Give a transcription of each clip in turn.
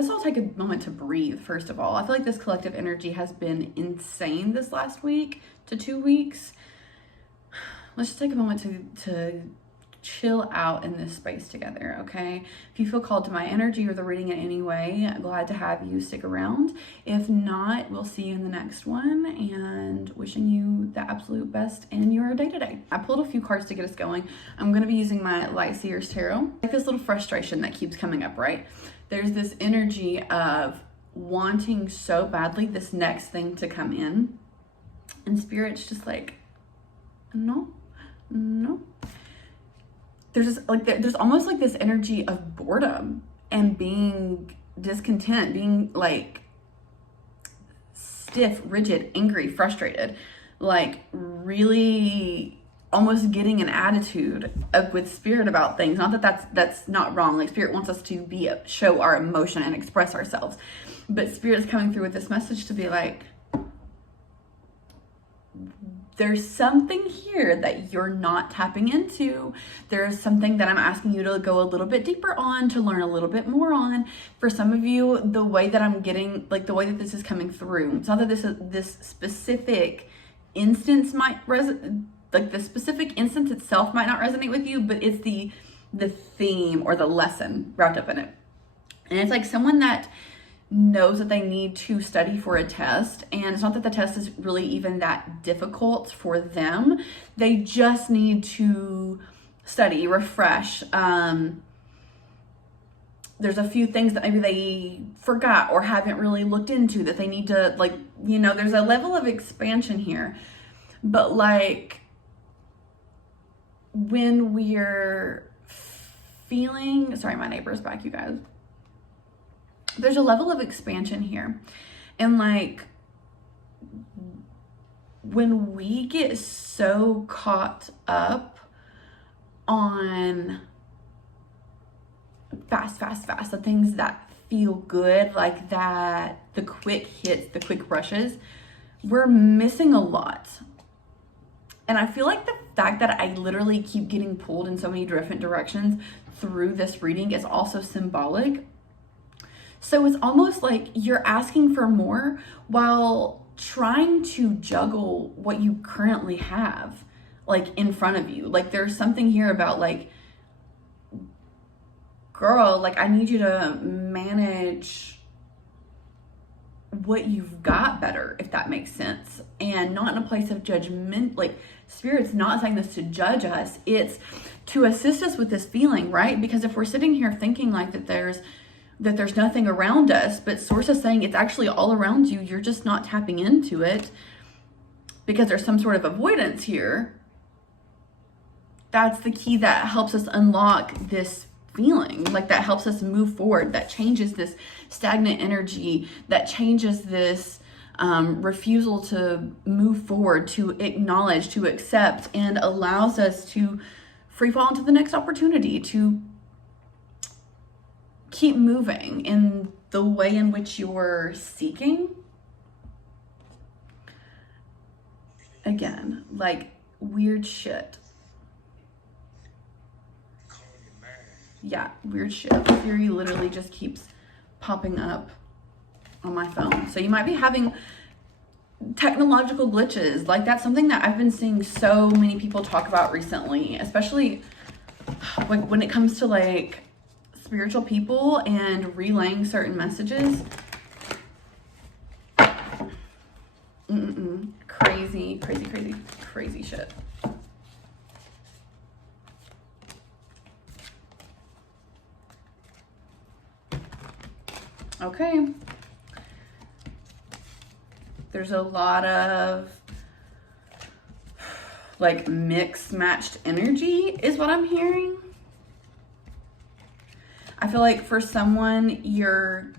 Let's all take a moment to breathe, first of all. I feel like this collective energy has been insane this last week to 2 weeks. Let's just take a moment to chill out in this space together, okay? If you feel called to my energy or the reading in any way, I'm glad to have you stick around. If not, we'll see you in the next one, and wishing you the absolute best in your day-to-day. I pulled a few cards to get us going. I'm going to be using my Light Seers Tarot. Like this little frustration that keeps coming up, right? There's this energy of wanting so badly this next thing to come in, and Spirit's just like, no. There's almost like this energy of boredom and being discontent, being like stiff, rigid, angry, frustrated, like really almost getting an attitude with Spirit about things. Not that that's not wrong. Like Spirit wants us to show our emotion and express ourselves, but Spirit's coming through with this message to be like, there's something here that you're not tapping into. There's something that I'm asking you to go a little bit deeper on, to learn a little bit more on. For some of you, the way that I'm getting, like the way that this is coming through, it's not that this specific instance might resonate, like the specific instance itself might not resonate with you, but it's the theme or the lesson wrapped up in it. And it's like someone that knows that they need to study for a test, and it's not that the test is really even that difficult for them. They just need to study, refresh. There's a few things that maybe they forgot or haven't really looked into that they need to, like, there's a level of expansion here. But like when we're feeling, sorry, my neighbor's back, you guys. There's a level of expansion here. And like when we get so caught up on fast, the things that feel good, like that, the quick hits, the quick rushes, we're missing a lot. And I feel like the fact that I literally keep getting pulled in so many different directions through this reading is also symbolic. So it's almost like you're asking for more while trying to juggle what you currently have, like in front of you. Like there's something here about like, girl, like I need you to manage what you've got better, if that makes sense. And not in a place of judgment. Like Spirit's not saying this to judge us. It's to assist us with this feeling, right? Because if we're sitting here thinking like that there's nothing around us, but Source is saying it's actually all around you. You're just not tapping into it because there's some sort of avoidance here. That's the key that helps us unlock this feeling, like that helps us move forward, that changes this stagnant energy, that changes this refusal to move forward, to acknowledge, to accept, and allows us to free fall into the next opportunity, to keep moving in the way in which you're seeking. Again, like weird shit. Yeah, weird shit. Fury literally just keeps popping up on my phone. So you might be having technological glitches. Like that's something that I've been seeing so many people talk about recently, especially like when it comes to like spiritual people and relaying certain messages. Crazy shit. Okay. There's a lot of like mixed matched energy is what I'm hearing. I feel like for someone, you're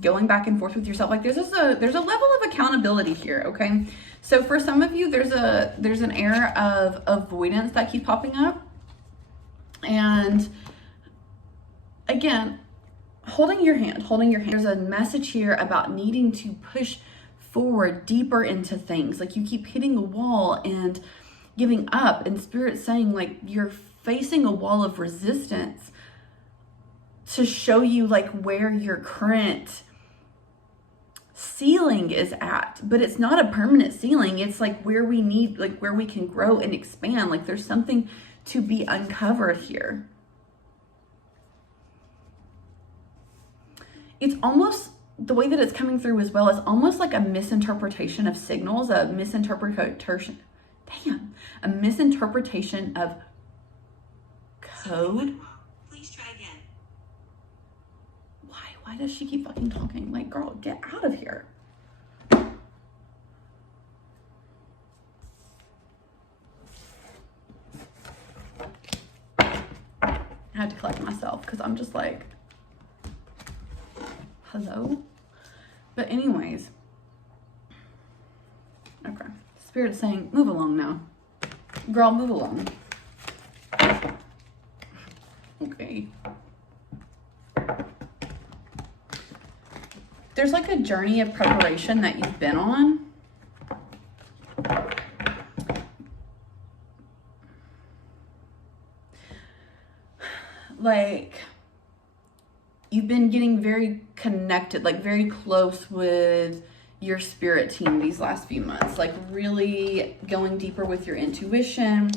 going back and forth with yourself. Like there's a level of accountability here, okay? So for some of you, there's an air of avoidance that keeps popping up. And again, holding your hand. There's a message here about needing to push forward deeper into things. Like you keep hitting a wall and giving up, and Spirit's saying like you're facing a wall of resistance to show you like where your current ceiling is at, but it's not a permanent ceiling. It's like where we need, like where we can grow and expand. Like there's something to be uncovered here. It's almost, the way that it's coming through as well is almost like a misinterpretation of signals, a misinterpretation of code. Please try again. Why does she keep fucking talking? Like, girl, get out of here. I had to collect myself because I'm just like, hello? But anyways, okay. Spirit's saying, move along now. Girl, move along. Okay. There's like a journey of preparation that you've been on. Like, you've been getting very connected, like very close with your spirit team these last few months, like really going deeper with your intuition.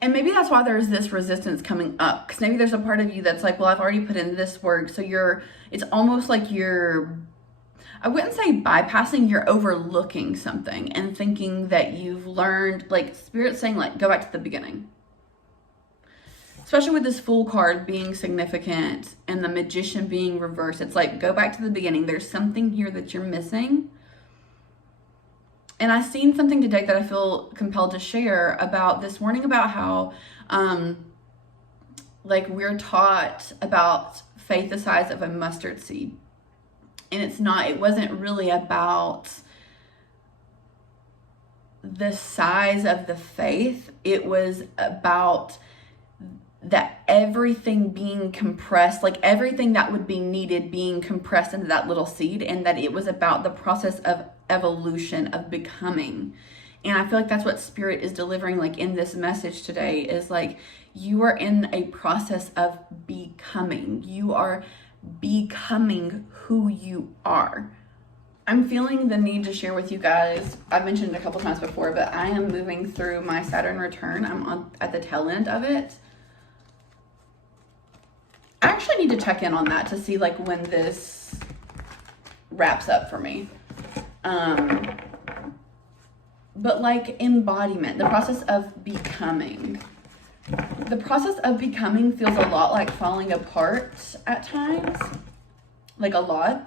And maybe that's why there's this resistance coming up, because maybe there's a part of you that's like, well, I've already put in this work. So it's almost like I wouldn't say bypassing, you're overlooking something and thinking that you've learned, like Spirit's saying, like, go back to the beginning. Especially with this Fool card being significant and the Magician being reversed. It's like, go back to the beginning. There's something here that you're missing. And I've seen something today that I feel compelled to share about this morning, about how, like, we're taught about faith the size of a mustard seed. And it wasn't really about the size of the faith. It was about that everything being compressed, like everything that would be needed being compressed into that little seed, and that it was about the process of evolution, of becoming. And I feel like that's what Spirit is delivering, like in this message today, is like, you are in a process of becoming. You are becoming who you are. I'm feeling the need to share with you guys, I've mentioned it a couple times before, but I am moving through my Saturn return. I'm at the tail end of it. I actually need to check in on that to see like when this wraps up for me. But like embodiment, the process of becoming. The process of becoming feels a lot like falling apart at times. Like a lot.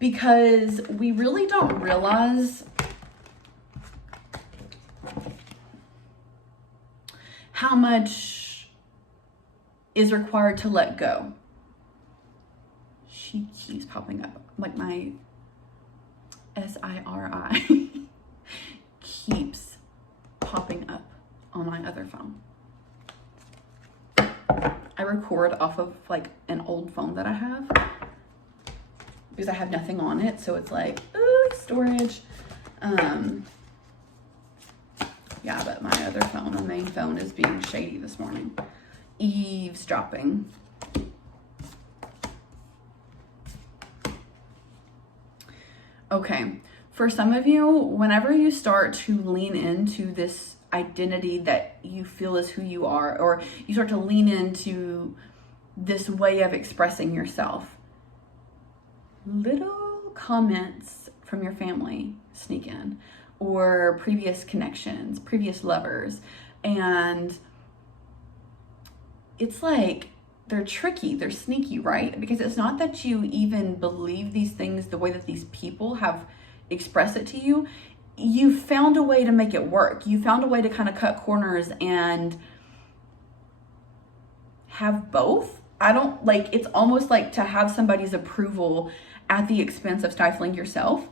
Because we really don't realize how much is required to let go. She keeps popping up, like my SIRI keeps popping up on my other phone. I record off of like an old phone that I have because I have nothing on it, so it's like, ooh, storage. Yeah, but my other phone, the main phone, is being shady this morning. Eavesdropping. Okay, for some of you, whenever you start to lean into this identity that you feel is who you are, or you start to lean into this way of expressing yourself, little comments from your family sneak in, or previous connections, previous lovers, and it's like they're tricky, they're sneaky, right? Because it's not that you even believe these things the way that these people have expressed it to you. You found a way to make it work. You found a way to kind of cut corners and have both. It's almost like to have somebody's approval at the expense of stifling yourself.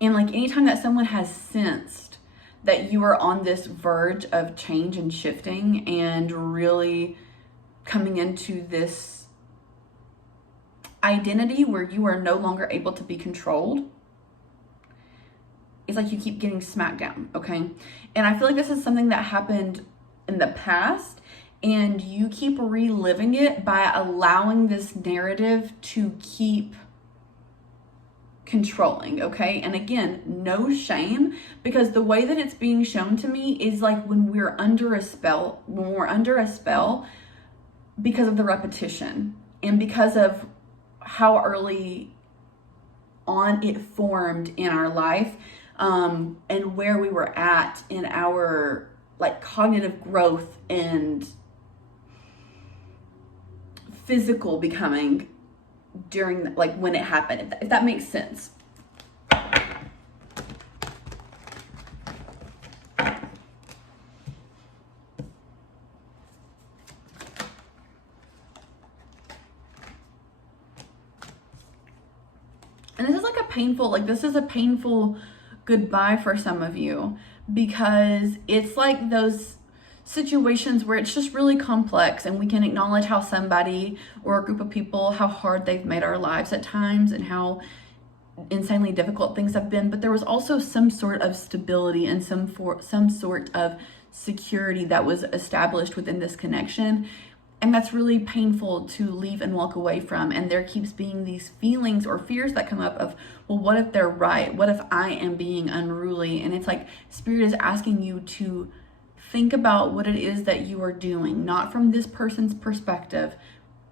And like anytime that someone has sensed that you are on this verge of change and shifting and really coming into this identity where you are no longer able to be controlled, it's like you keep getting smacked down, okay? And I feel like this is something that happened in the past, and you keep reliving it by allowing this narrative to keep controlling, okay? And again, no shame, because the way that it's being shown to me is like when we're under a spell, because of the repetition and because of how early on it formed in our life, and where we were at in our like cognitive growth and physical becoming during like when it happened, if that makes sense. And this is like a painful, like this is a painful goodbye for some of you, because it's like those situations where it's just really complex, and we can acknowledge how somebody or a group of people, how hard they've made our lives at times and how insanely difficult things have been, but there was also some sort of stability and some sort of security that was established within this connection. And that's really painful to leave and walk away from. And there keeps being these feelings or fears that come up of, well, what if they're right? What if I am being unruly? And it's like Spirit is asking you to think about what it is that you are doing, not from this person's perspective,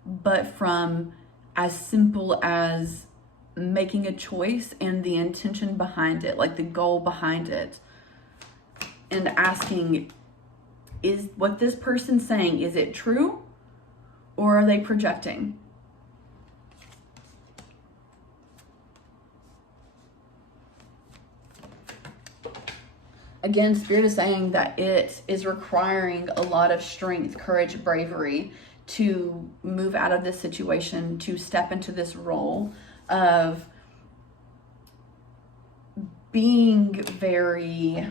but from as simple as making a choice and the intention behind it, like the goal behind it. And asking, is what this person's saying, is it true? Or are they projecting? Again, Spirit is saying that it is requiring a lot of strength, courage, bravery to move out of this situation, to step into this role of being very...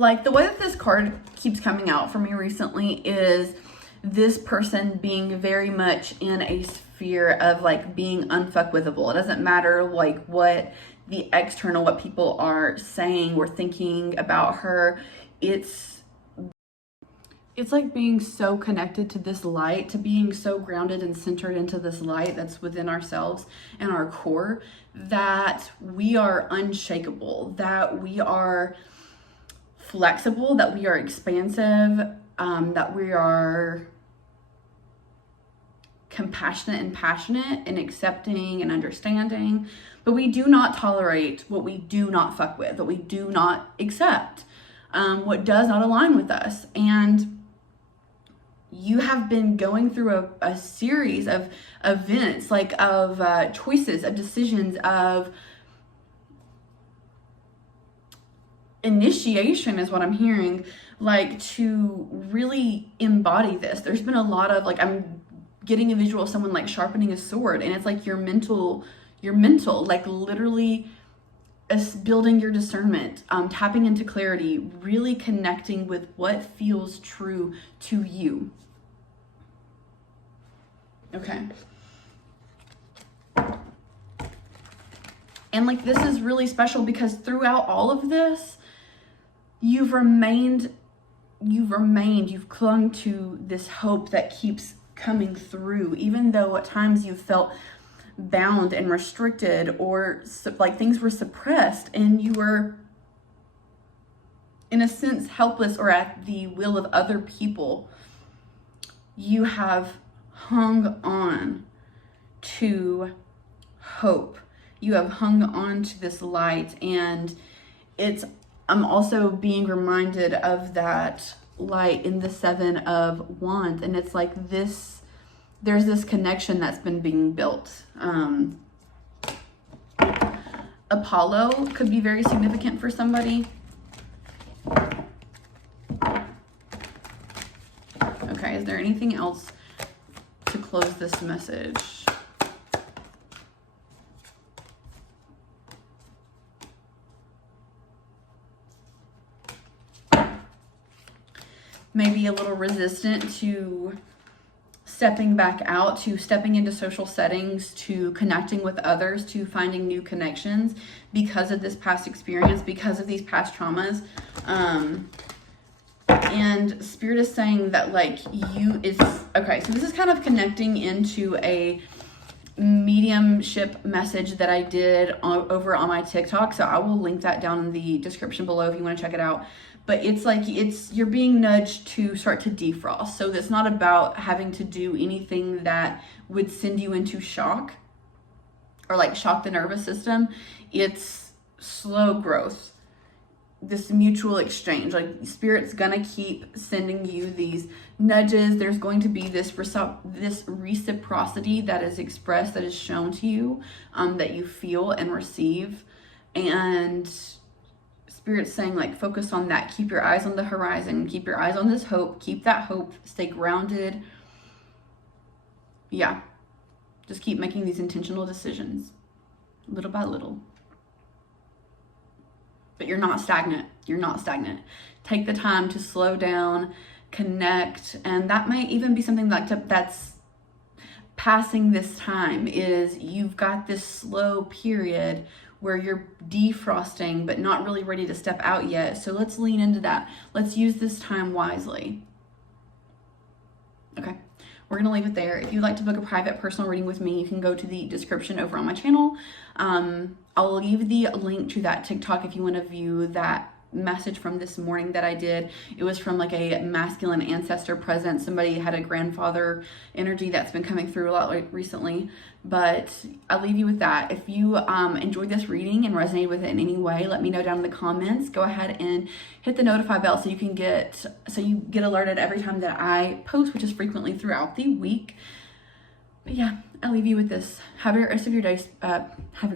Like the way that this card keeps coming out for me recently is this person being very much in a sphere of like being unfuckwithable. It doesn't matter like what the external, what people are saying or thinking about her. It's like being so connected to this light, to being so grounded and centered into this light that's within ourselves and our core, that we are unshakable, that we are flexible, that we are expansive, that we are compassionate and passionate and accepting and understanding, but we do not tolerate what we do not fuck with, what we do not accept, what does not align with us. And you have been going through a series of events, like of choices, of decisions, of initiation is what I'm hearing, like to really embody this. There's been a lot of like, I'm getting a visual of someone like sharpening a sword, and it's like your mental, like literally building your discernment, tapping into clarity, really connecting with what feels true to you. Okay. And like this is really special because throughout all of this, you've clung to this hope that keeps coming through, even though at times you felt bound and restricted, or like things were suppressed and you were in a sense helpless or at the will of other people. You have hung on to hope. You have hung on to this light, and I'm also being reminded of that light in the Seven of Wands, and it's like this, there's this connection that's been being built. Apollo could be very significant for somebody. Okay, is there anything else to close this message? Maybe a little resistant to stepping back out, to stepping into social settings, to connecting with others, to finding new connections because of this past experience, because of these past traumas. And Spirit is saying that like okay, so this is kind of connecting into a mediumship message that I did over on my TikTok. So I will link that down in the description below if you want to check it out. But it's like, you're being nudged to start to defrost. So it's not about having to do anything that would send you into shock or like shock the nervous system. It's slow growth, this mutual exchange. Like Spirit's gonna keep sending you these nudges. There's going to be this reciprocity that is expressed, that is shown to you, that you feel and receive. And Spirit's saying like, focus on that. Keep your eyes on the horizon. Keep your eyes on this hope. Keep that hope. Stay grounded. Yeah. Just keep making these intentional decisions little by little. But you're not stagnant. You're not stagnant. Take the time to slow down, connect. And that might even be something like that's passing this time, is you've got this slow period where you're defrosting but not really ready to step out yet. So let's lean into that. Let's use this time wisely. Okay, we're gonna leave it there. If you'd like to book a private personal reading with me, you can go to the description over on my channel. I'll leave the link to that TikTok if you want to view that message from this morning that I did. It was from like a masculine ancestor presence. Somebody had a grandfather energy that's been coming through a lot recently. But I'll leave you with that. If you enjoyed this reading and resonated with it in any way, let me know down in the comments. Go ahead and hit the notify bell so you get alerted every time that I post, which is frequently throughout the week. But yeah, I'll leave you with this. Have a great rest of your day, Spirit. Have a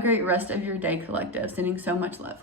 great rest of your day, Collective. Sending so much love.